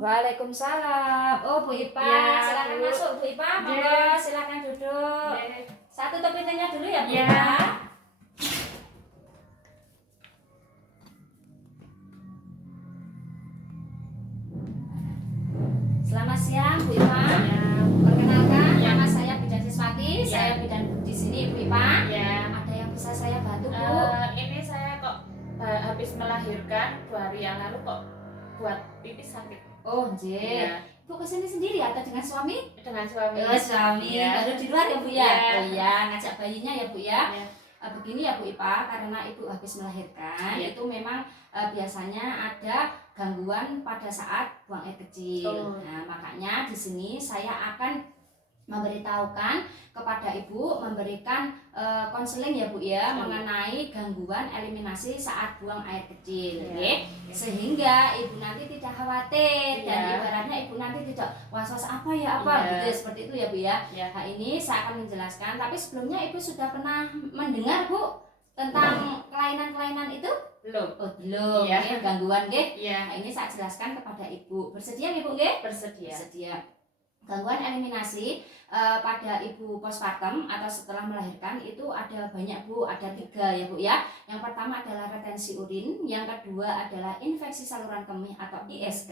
Waalaikumsalam. Oh, Bu Ipa, Ya, silakan Bu. masuk Bu Ipa. Monggo, Ya. silakan duduk. Ya. Satu toppingnya dulu ya, Bu Ya. Ipa. Selamat siang, Bu Ipa. Ya. Perkenalkan, Ya. nama saya Bidan Siswati. Ya. Saya bidan di sini, Bu Ipa. Ya. Ada yang bisa saya bantu, Bu? Ini saya kok habis melahirkan 2 hari yang lalu kok buat pipis sakit. Oh, nggih. Ya. Bu kesini sendiri atau dengan suami? Dengan suami. Oh, suami. Ya. Baru di luar ya, Bu ya? Ya. Oh iya, ngajak bayinya ya, Bu ya. Ya. Begini ya Bu Ipa, karena Ibu habis melahirkan, Ya. itu memang biasanya ada gangguan pada saat buang air kecil. Oh. Nah, makanya di sini saya akan memberitahukan kepada Ibu, memberikan konseling ya Bu ya, mengenai gangguan eliminasi saat buang air kecil, Ya. sehingga Ibu nanti tidak khawatir dan Ya. ibaratnya Ibu nanti tidak was-was apa ya apa Ya. gitu, seperti itu ya Bu ya. Ya. Nah, ini saya akan menjelaskan, tapi sebelumnya Ibu sudah pernah mendengar Bu tentang kelainan-kelainan itu? Belum. Oh, belum. Ya. Nggih, gangguan nggih. Ya. Nah, ini saya jelaskan kepada Ibu. Bersedia nggih Bu nggih? Bersedia. Bersedia. Gangguan eliminasi pada ibu postpartum atau setelah melahirkan itu ada banyak Bu, ada 3 ya Bu ya. Yang pertama adalah retensi urin, yang kedua adalah infeksi saluran kemih atau ISK,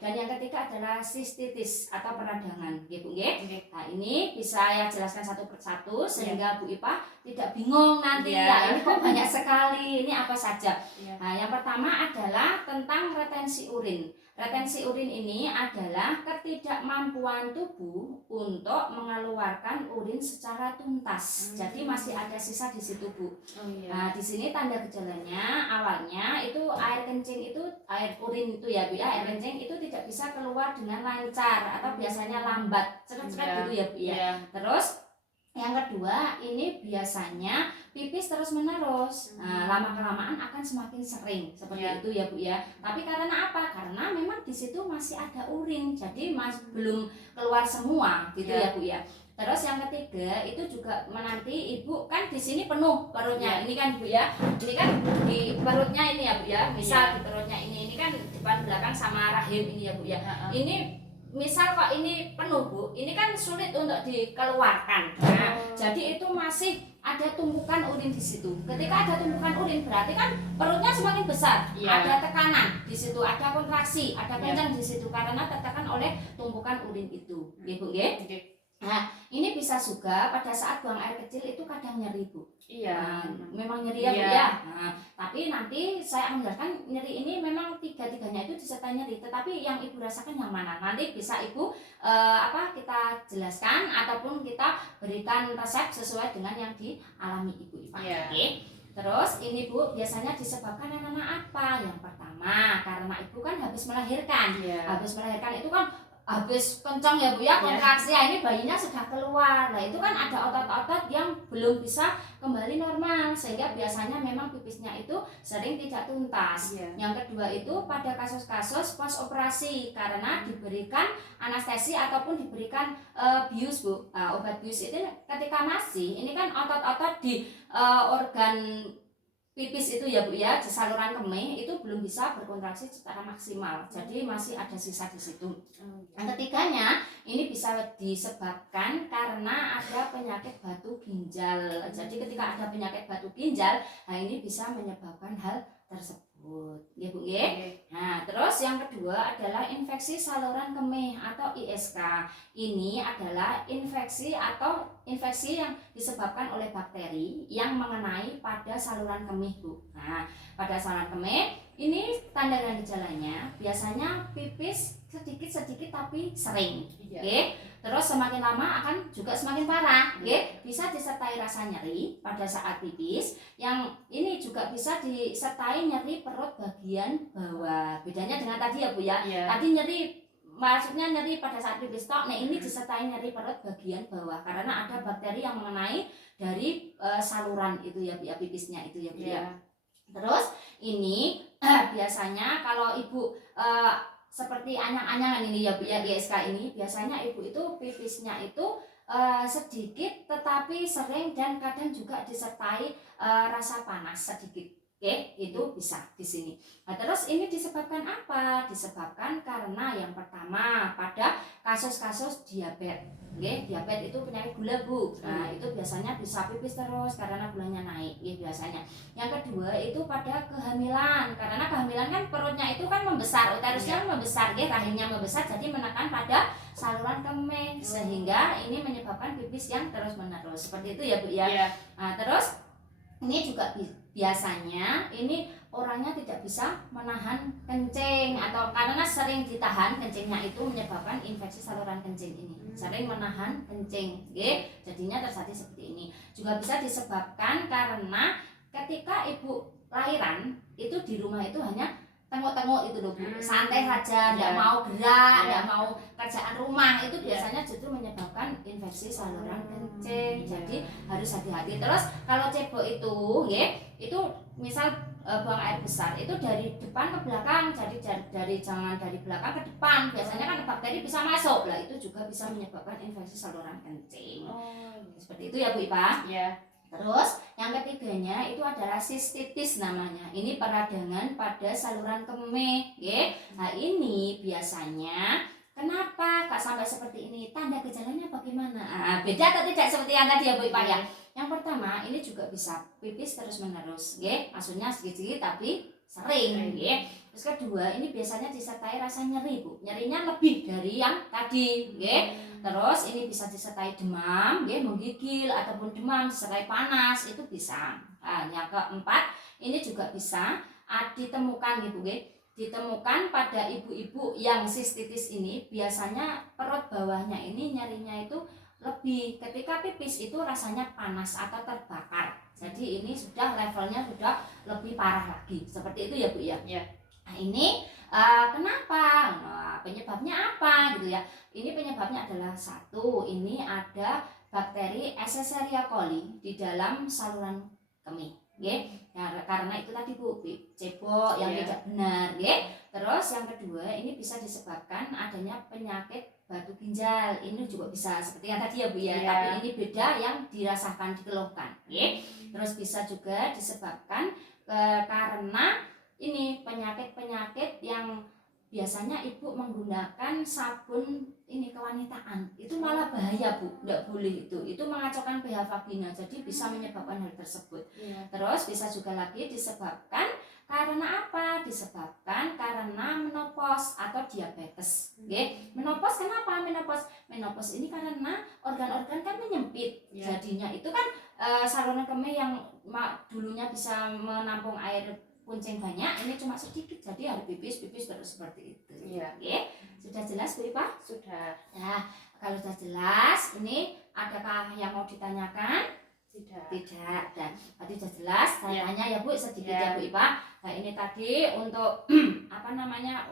dan yang ketiga adalah sistitis atau peradangan, ya Bu nggih. Nah, ini bisa saya jelaskan satu persatu sehingga Bu Ipa tidak bingung nanti ya ini kok banyak sekali, ini apa saja. Nah, yang pertama adalah tentang retensi urin. Retensi urin ini adalah ketidakmampuan tubuh untuk mengeluarkan urin secara tuntas. Jadi masih ada sisa di situ Bu. Oh, iya. Nah, di sini tanda gejalanya awalnya itu air kencing itu, air urin itu ya Bu ya, air kencing itu tidak bisa keluar dengan lancar atau biasanya lambat, ceret-ceret gitu ya Bu ya. Ya. Terus yang kedua, ini biasanya pipis terus menerus. Nah, lama-kelamaan akan semakin sering seperti itu ya Bu ya. Tapi karena apa? Karena memang di situ masih ada urin, jadi belum keluar semua gitu ya Bu ya. Terus yang ketiga itu juga menanti ibu kan di sini penuh perutnya. Ini kan Bu ya. Ini kan di perutnya ini ya Bu ya. Misal di perutnya ini kan depan belakang sama rahim ini ya Bu ya. Ini misal kok ini penuh Bu, ini kan sulit untuk dikeluarkan. Nah, jadi itu masih ada tumpukan urin di situ. Ketika ada tumpukan urin berarti kan perutnya semakin besar, ada tekanan di situ, ada kontraksi, ada kencang di situ karena tertekan oleh tumpukan urin itu. Nggih Bu nggih? Nah, ini bisa juga pada saat buang air kecil itu kadang nyeri Bu. Iya. Memang nyeri ya Bu ya. Nah, tapi nanti saya menjelaskan nyeri ini memang tiga-tiganya itu disertai nyeri. Tetapi yang Ibu rasakan yang mana? Nanti bisa Ibu kita jelaskan ataupun kita berikan resep sesuai dengan yang dialami Ibu Ipa. Oke. Terus ini Bu biasanya disebabkan karena apa? Yang pertama karena Ibu kan habis melahirkan. Habis melahirkan itu kan habis kencang ya Bu ya, kontraksi ya, ini bayinya sudah keluar. Nah, itu kan ada otot-otot yang belum bisa kembali normal sehingga biasanya memang pipisnya itu sering tidak tuntas. Yang kedua itu pada kasus-kasus pos operasi karena diberikan anestesi ataupun diberikan bius Bu. Obat bius itu ketika masih ini kan otot-otot di organ pipis itu ya Bu ya, di saluran kemih itu belum bisa berkontraksi secara maksimal. Jadi masih ada sisa di situ. Yang ketiganya ini bisa disebabkan karena ada penyakit batu ginjal. Jadi ketika ada penyakit batu ginjal, nah ini bisa menyebabkan hal tersebut. Ya Bu ya. Nah, terus yang kedua adalah infeksi saluran kemih atau ISK. Ini adalah infeksi yang disebabkan oleh bakteri yang mengenai pada saluran kemih Bu. Nah, pada saluran kemih ini tanda dan gejalanya biasanya pipis sedikit-sedikit tapi sering. Oke. Terus semakin lama akan juga semakin parah. Oke. Bisa disertai rasa nyeri pada saat pipis. Yang ini juga bisa disertai nyeri perut bagian bawah. Bedanya dengan tadi ya Bu ya. Tadi nyeri maksudnya nyeri pada saat pipis tok. Nah, ini disertai nyeri perut bagian bawah karena ada bakteri yang mengenai dari saluran itu ya Bu ya, pipisnya itu ya Bu ya. Terus ini biasanya kalau Ibu seperti anyang-anyangan ini ya Bu ya, ISK ini biasanya Ibu itu pipisnya itu sedikit tetapi sering dan kadang juga disertai rasa panas sedikit. Oke, itu bisa di sini. Nah, terus ini disebabkan apa? Disebabkan karena yang pertama pada kasus-kasus diabetes. Oke, diabetes itu penyakit gula, Bu. Nah, itu biasanya bisa pipis terus karena gulanya naik, ya biasanya. Yang kedua itu pada kehamilan. Karena kehamilan kan perutnya itu kan membesar, uterusnya membesar, ya, rahimnya membesar, jadi menekan pada saluran kemih sehingga ini menyebabkan pipis yang terus-menerus. Seperti itu ya, Bu ya. Nah, terus ini juga biasanya ini orangnya tidak bisa menahan kencing atau karena sering ditahan kencingnya itu menyebabkan infeksi saluran kencing ini. Sering menahan kencing, jadinya terjadi seperti ini. Juga bisa disebabkan karena ketika ibu lahiran itu di rumah itu hanya tengok-tengok itu loh, Bu. Santai saja, tidak mau gerak, tidak mau kerjaan rumah, itu biasanya justru menyebabkan infeksi saluran kencing. Jadi harus hati-hati. Terus kalau cebok itu, itu misal buang air besar itu dari depan ke belakang, jadi jangan dari belakang ke depan. Biasanya kan bakteri bisa masuk, lah itu juga bisa menyebabkan infeksi saluran kencing. Seperti itu ya, Bu Ipa. Terus yang ketiganya itu adalah sistitis namanya. Ini peradangan pada saluran kemih, Nah, ini biasanya kenapa Kak sampai seperti ini? Tanda gejalanya bagaimana? Beda atau tidak seperti yang tadi ya, Bu Ipa ya? Yang pertama, ini juga bisa pipis terus-menerus, maksudnya sedikit-sedikit tapi sering, Terus kedua, ini biasanya disertai rasa nyeri, Bu. Nyerinya lebih dari yang tadi, Terus ini bisa disertai demam, menggigil ataupun demam disertai panas, itu bisa. Nah, yang keempat, ini juga bisa ditemukan gitu, ditemukan pada ibu-ibu yang sistitis ini biasanya perut bawahnya ini nyerinya itu lebih, ketika pipis itu rasanya panas atau terbakar. Jadi ini sudah levelnya sudah lebih parah lagi. Seperti itu ya, Bu ya. Nah, ini kenapa? Nah, penyebabnya apa gitu ya? Ini penyebabnya adalah satu, ini ada bakteri Escherichia coli di dalam saluran kemih, karena itu tadi, Bu, cebok yang tidak benar, Terus yang kedua, ini bisa disebabkan adanya penyakit batu ginjal. Ini juga bisa seperti yang tadi ya, Bu ya, tapi ini beda yang dirasakan, dikeluhkan, Terus bisa juga disebabkan karena ini penyakit-penyakit yang biasanya ibu menggunakan sabun ini kewanitaan, itu malah bahaya, Bu, tidak boleh itu mengacaukan pH vagina, jadi bisa menyebabkan hal tersebut. Terus bisa juga lagi disebabkan karena apa? Disebabkan karena menopause atau diabetes. Menopause kenapa? Menopause ini karena organ-organ kan menyempit, jadinya itu kan saluran kemih yang dulunya bisa menampung air kuncing banyak, ini cuma sedikit, jadi harus pipis terus seperti itu. Sudah jelas, Bu Ipa? Sudah. Nah, kalau sudah jelas, ini adakah yang mau ditanyakan? Tidak. Dan tadi sudah jelas, saya tanya ya, Bu, sedikit ya, Bu Ipa. Nah, ini tadi untuk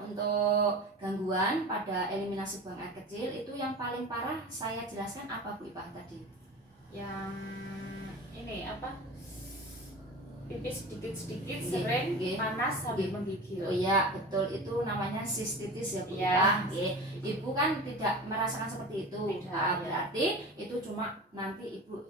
untuk gangguan pada eliminasi buang air kecil itu yang paling parah saya jelaskan apa, Bu Ipa tadi? Yang ini apa? Pipis sedikit-sedikit, sering, panas, sambil menggigil. Oh iya, betul, itu namanya sistitis ya, Bu Ipa. Ibu kan tidak merasakan seperti itu. Berarti itu cuma nanti ibu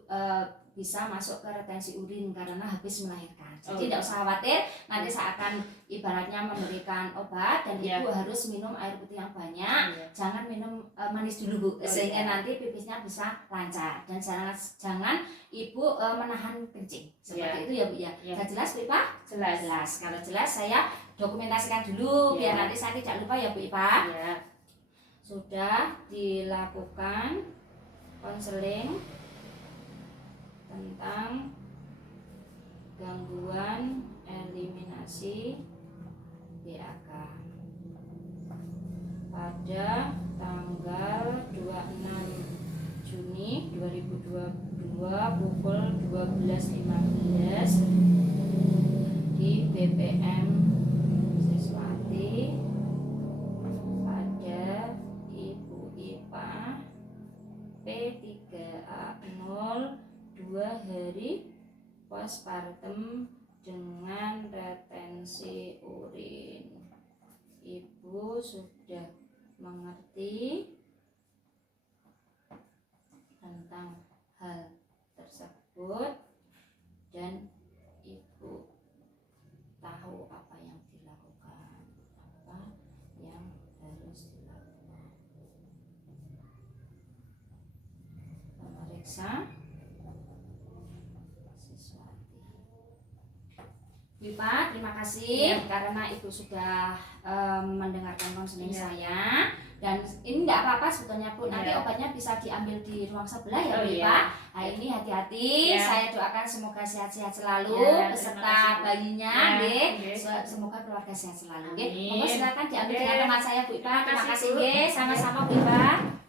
bisa masuk ke retensi urin karena habis melahirkan. Jadi tidak usah khawatir, nanti saya akan ibaratnya memberikan obat dan ibu harus minum air putih yang banyak. Jangan minum manis dulu, Bu, sehingga nanti pipisnya bisa lancar, dan jangan ibu menahan kencing. Seperti itu ya, Bu ya. Sudah jelas, Bu Ipa? Jelas. Kalau jelas saya dokumentasikan dulu biar nanti saya tidak lupa ya, Bu Ipa. Sudah dilakukan konseling tentang gangguan eliminasi BAK pada tanggal 26 Juni 2022 pukul 12.15 di BPM Siswati pada Ibu Ipa P3A0 2 hari postpartum dengan retensi urin. Ibu sudah mengerti tentang hal tersebut dan ibu Nurhaliza Siswati. Ibu, terima kasih karena Ibu sudah mendengarkan konseling saya. Dan ini enggak apa-apa sebetulnya Bu, nanti obatnya bisa diambil di ruang sebelah ya Bu Pak. Nah ini hati-hati, saya doakan semoga sehat-sehat selalu beserta bayinya, semoga keluarga sehat selalu. Monggo silakan diambil dengan teman saya Bu Ipa. Terima kasih, sama-sama Bu Ipa.